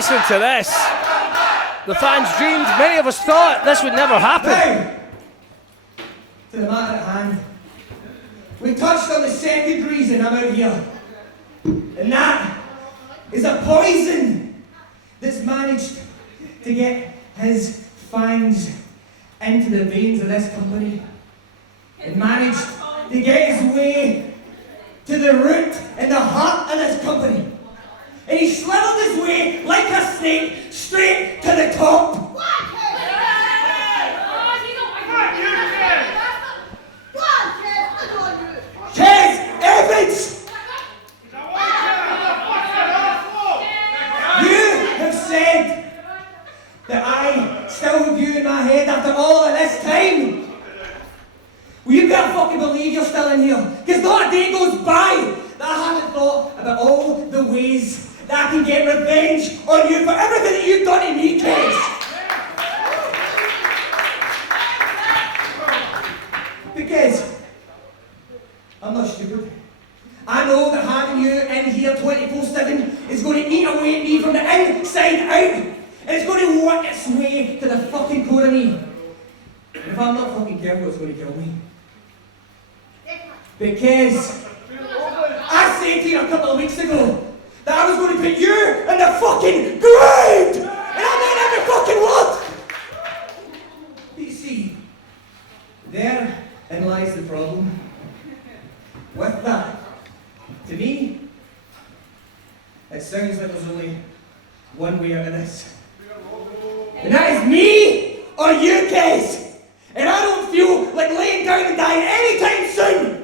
listen to this. The fans dreamed, many of us thought this would never happen. Now, to the matter at hand. We touched on the second reason I'm out here. And that is a poison that's managed to get his fangs into the veins of this company. And managed to get his way to the root and the heart of this company. And he slithered his way like a snake straight to the top. Kes Evans! You have said that I still have you in my head after all of this time. Well, you better fucking believe you're still in here. Because not a day goes by that I haven't thought about all the ways that I can get revenge on you for everything that you've done to me, Kes. Because I'm not stupid. I know that having you in here 24/7 is going to eat away at me from the inside out. And it's going to work its way to the fucking core of me. And if I'm not fucking careful, it's going to kill me. Because I said to you a couple of weeks ago that I was going to put you in the fucking ground! And I meant every fucking word! But you see, therein lies the problem. With that, to me, it sounds like there's only one way out of this. And that is me or you, Kes! And I don't feel like laying down and dying anytime soon!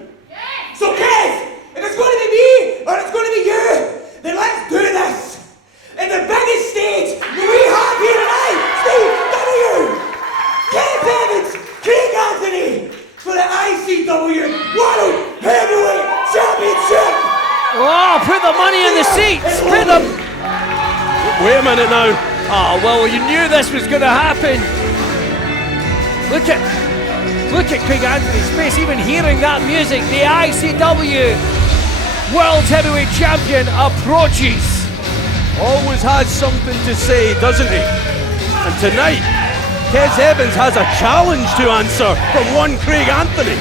So Kes, if it's going to be me or it's going to be you, then let's do this! In the biggest stage that we have here tonight, Steve W! Kes Evans, Craig Anthony, for the ICW World Heavyweight Championship! Oh, put the money in the seats! Put them... Wait a minute now. Oh, well, you knew this was going to happen. Look at Craig Anthony's face, even hearing that music. The ICW World Heavyweight Champion approaches. Always has something to say, doesn't he? And tonight, Kes Evans has a challenge to answer from one Craig Anthony.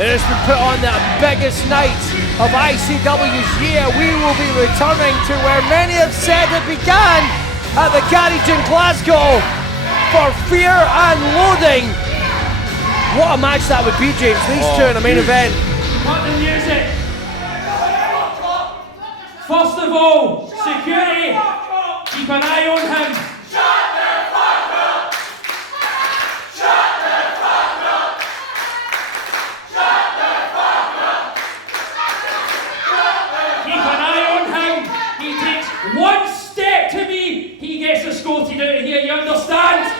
This been put on the biggest night of ICW's year. We will be returning to where many have said it began, at the garage in Glasgow, for Fear and Loathing. What a match that would be, James. These two in a main event. Cut the music. First of all, security, keep an eye on him. Shut the fuck up! Shut the fuck up! Shut the fuck up! Keep an eye on him. He takes one step to me, he gets escorted out of here, you understand?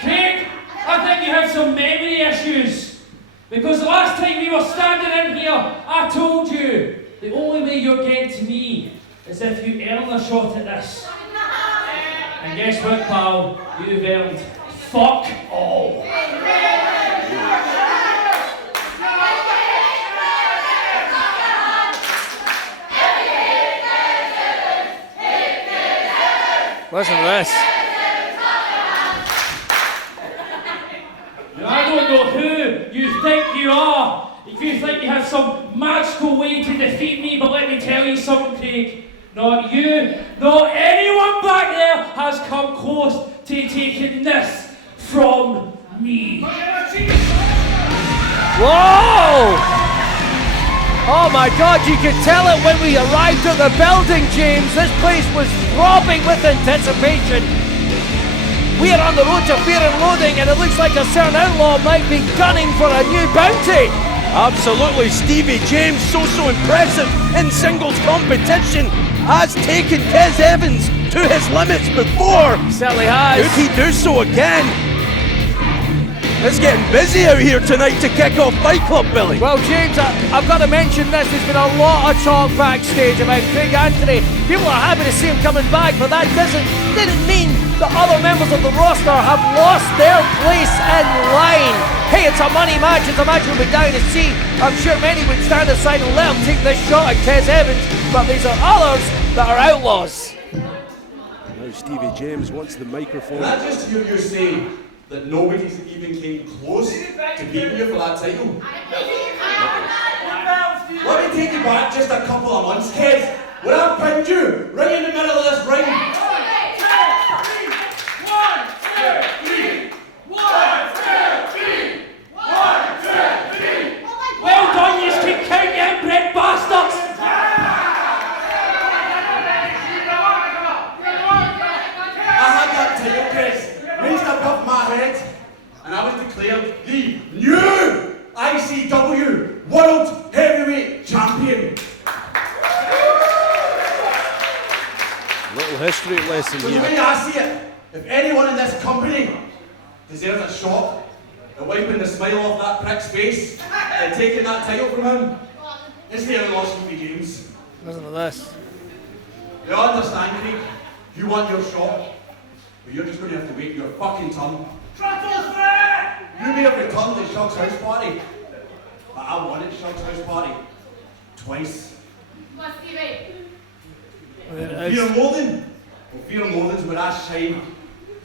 Craig, I think you have some memory issues. Because the last time we were standing in here, I told you the only way you're getting to me is if you earn a shot at this. And guess what, pal? You've earned fuck all. Listen to this. I don't know who you think you are. If you think you have some magical way to defeat me, but let me tell you something, Craig. Not you, not anyone back there has come close to taking this from me. Whoa! Oh my God, you could tell it when we arrived at the building, James. This place was throbbing with anticipation. We are on the road to Fear and Loathing, and it looks like a certain outlaw might be gunning for a new bounty. Absolutely, Stevie James, so impressive in singles competition, has taken Kes Evans to his limits before. Certainly has. Could he do so again? It's getting busy out here tonight to kick off Fight Club, Billy. Well, James, I've got to mention this. There's been a lot of talk backstage about Craig Anthony. People are happy to see him coming back, but that didn't mean the other members of the roster have lost their place in line. Hey, it's a money match. It's a match we'll be down to see. I'm sure many would stand aside and let him take this shot at Kez Evans, but these are others that are outlaws. Now Stevie James wants the microphone. Can I just hear you say that nobody's even came close to beating you for that title? Let me take you back just a couple of months, Kez. When I pinned you right in the middle of this ring. 1, 2, 3. 1, 2, 3. 1, 2, 3. Well done, you keep counting inbred bastards! I had that title, Kez, raised above my head, and I was declared the new ICW World Heavyweight Champion. Little history lesson So the here. way I see it, if anyone in this company deserves a shot at wiping the smile off that prick's face and taking that title from him, it's the outlaw Stevie James. Listen to this. You understand, Craig? You want your shot, but you're just going to have to wait your fucking turn. You may have returned to Shug's house party, but I won at Shug's house party twice. Fear and loathing. Well, fear and loathing's where I shine.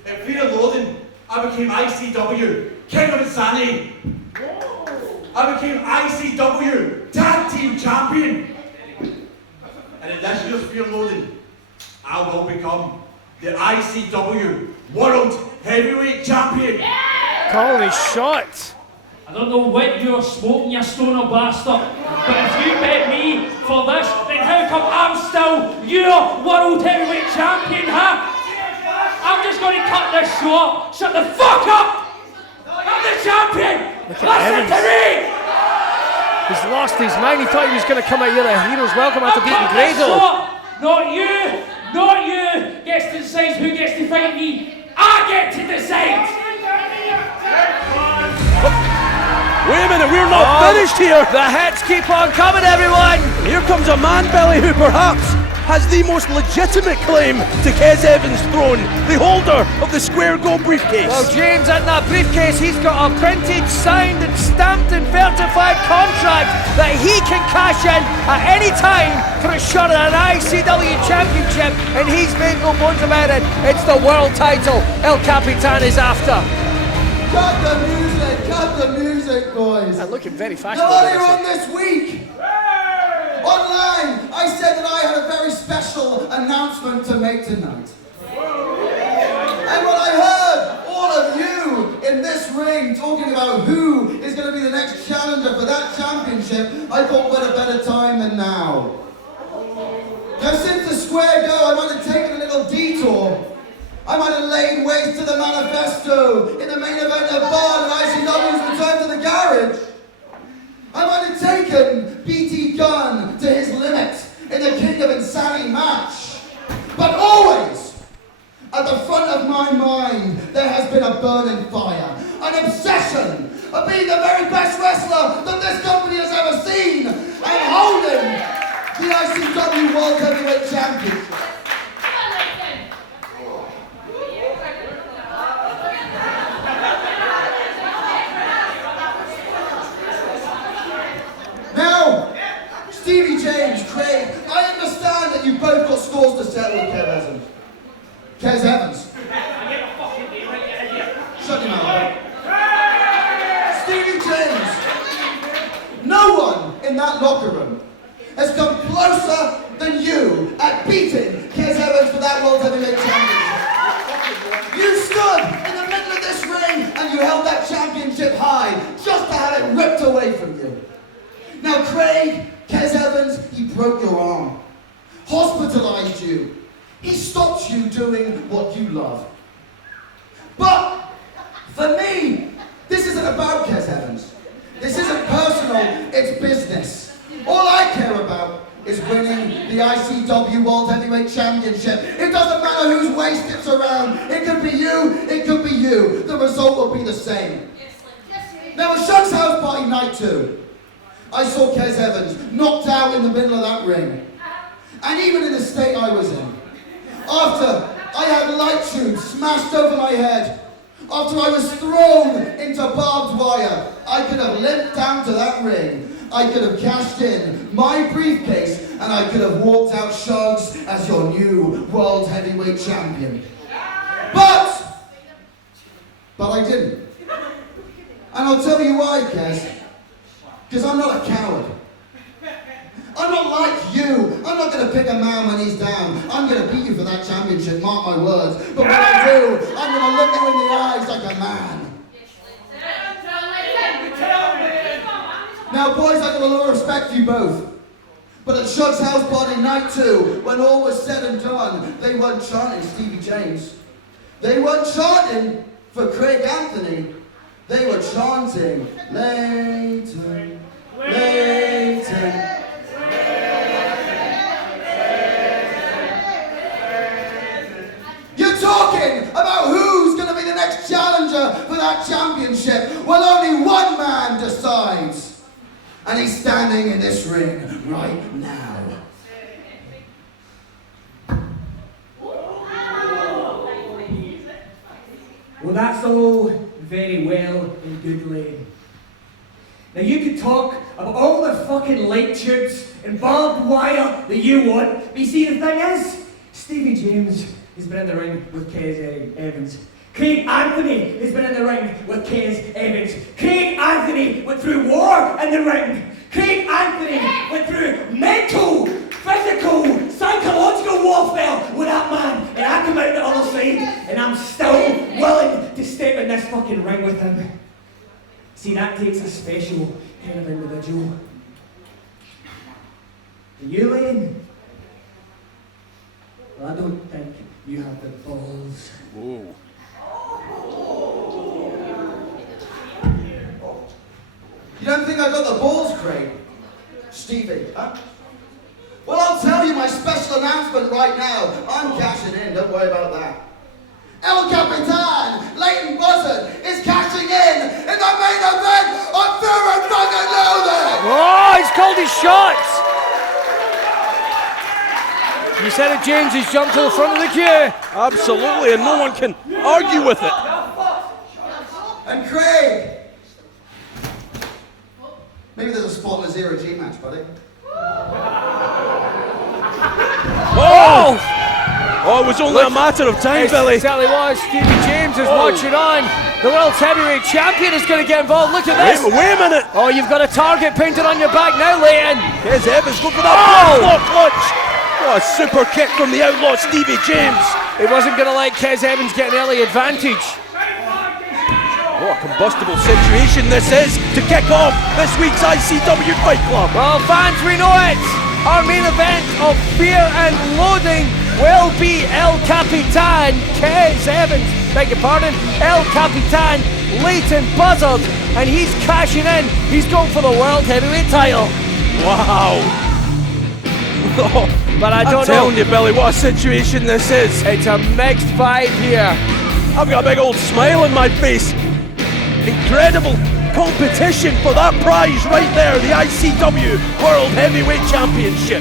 At fear and loathing, I became ICW King of Insanity. I became ICW Tag Team Champion. And in this year's fear and loathing, I will become the ICW World Heavyweight Champion. Call me shot. I don't know what you're smoking, you stoner bastard, but if you bet me for this, then how come I'm still your World Heavyweight Champion, huh? I'm just going to cut this short. Shut the fuck up! I'm the champion! Listen to me! He's lost his mind. He thought he was going to come out here a hero's welcome after beating I'll cut this Grado. short. Not you gets to decide who gets to fight me. I get to decide! Wait a minute, we're not finished here. The hits keep on coming, everyone. Here comes a man belly who perhaps has the most legitimate claim to Kez Evans' throne, the holder of the Square Go briefcase. Well, James, in that briefcase, he's got a printed, signed and stamped and certified contract that he can cash in at any time for a shot at an ICW Championship, and he's made no bones about it. It's the world title El Capitan is after. Cut the music, boys. I'm looking very Now, fashionable. earlier on this week, online, I said that I had a very special announcement to make tonight. And when I heard all of you in this ring talking about who is going to be the next challenger for that championship, I thought, what a better time than now. Now, since the Square Go, I might have taken a little detour. I might have laid waste to the manifesto in the main event of Bard and ICW's return to the garage. I might have taken BT Gunn to his limit in the King of Insanity match. But always, at the front of my mind, there has been a burning fire, an obsession of being the very best wrestler that this company has ever seen, and holding the ICW World Heavyweight Championship. Now, Stevie James, Craig, I understand that you've both got scores to settle with Kez Evans. Kez Evans. Shut your mouth. Stevie James. No one in that locker room has come closer than you at beating Kez Evans for that World Heavyweight Championship. You stood in the middle of this ring and you held that championship high just to have it ripped away from you. Now, Craig, Kez Evans, he broke your arm, hospitalized you. He stopped you doing what you love. But for me, this isn't about Kez Evans. This isn't personal, it's business. All I care about is winning the ICW World Heavyweight Championship. It doesn't matter whose waist it's around. It could be you, it could be you. The result will be the same. Now, at Shug's house party night 2, I saw Kez Evans knocked out in the middle of that ring. And even in the state I was in, after I had light tubes smashed over my head, After I was thrown into barbed wire, I could have limped down to that ring. I could have cashed in my briefcase and I could have walked out shugs as your new World Heavyweight Champion. But I didn't. And I'll tell you why, Kez. Because I'm not a coward. I'm not like you. I'm not going to pick a man when he's down. I'm going to beat you for that championship, mark my words. But when I do, I'm going to look you in the eyes like a man. Now, boys, I got a lot of respect for you both. But at Shug's house party night 2, when all was said and done, they weren't chanting Stevie James. They weren't chanting for Craig Anthony. They were chanting, Leighton, Leighton. You're talking about who's going to be the next challenger for that championship. Well, only one man decides. And he's standing in this ring right now. Well, that's all very well and good, Lane. Now you could talk about all the fucking light tubes and barbed wire that you want, but you see the thing is, Stevie James has been in the ring with Kez Evans. Craig Anthony has been in the ring with Kez Evans. Craig Anthony went through war in the ring. Craig Anthony went through mental, physical, psychological warfare with that man. And I come out the other side and I'm still willing to step in this fucking ring with him. See, that takes a special kind of individual. And you, Lane? Well, I don't think you have the balls. Whoa. You don't think I got the balls, Craig? Stevie, huh? Well, I'll tell you my special announcement right now. I'm cashing in, don't worry about that. El Capitan, Leighton Buzzard, is cashing in the main event of Fear and Fucking Loathing! Oh, he's called his shots! You said it, James, he's jumped to the front of the queue. Absolutely, and no one can argue with it. And Craig! Maybe there's a spot in the Zero G match, buddy. Oh! Oh, it was only a matter of time, Billy. It certainly was. Stevie James is watching on. The World Heavyweight Champion is going to get involved. Look at this. Wait a minute. Oh, you've got a target painted on your back now, Leighton. Kez Evans go for that block clutch. Oh, a super kick from the outlaw Stevie James. He wasn't going to let Kez Evans get an early advantage. What a combustible situation this is to kick off this week's ICW Fight Club. Well, fans, we know it. Our main event of Fear and Loathing will be El Capitan, Kez Evans, beg your pardon, El Capitan, Leighton Buzzard, and he's cashing in. He's going for the World Heavyweight title. Wow. But I don't know. I'm telling you, Billy, what a situation this is. It's a mixed fight here. I've got a big old smile on my face. Incredible competition for that prize right there, the ICW World Heavyweight Championship.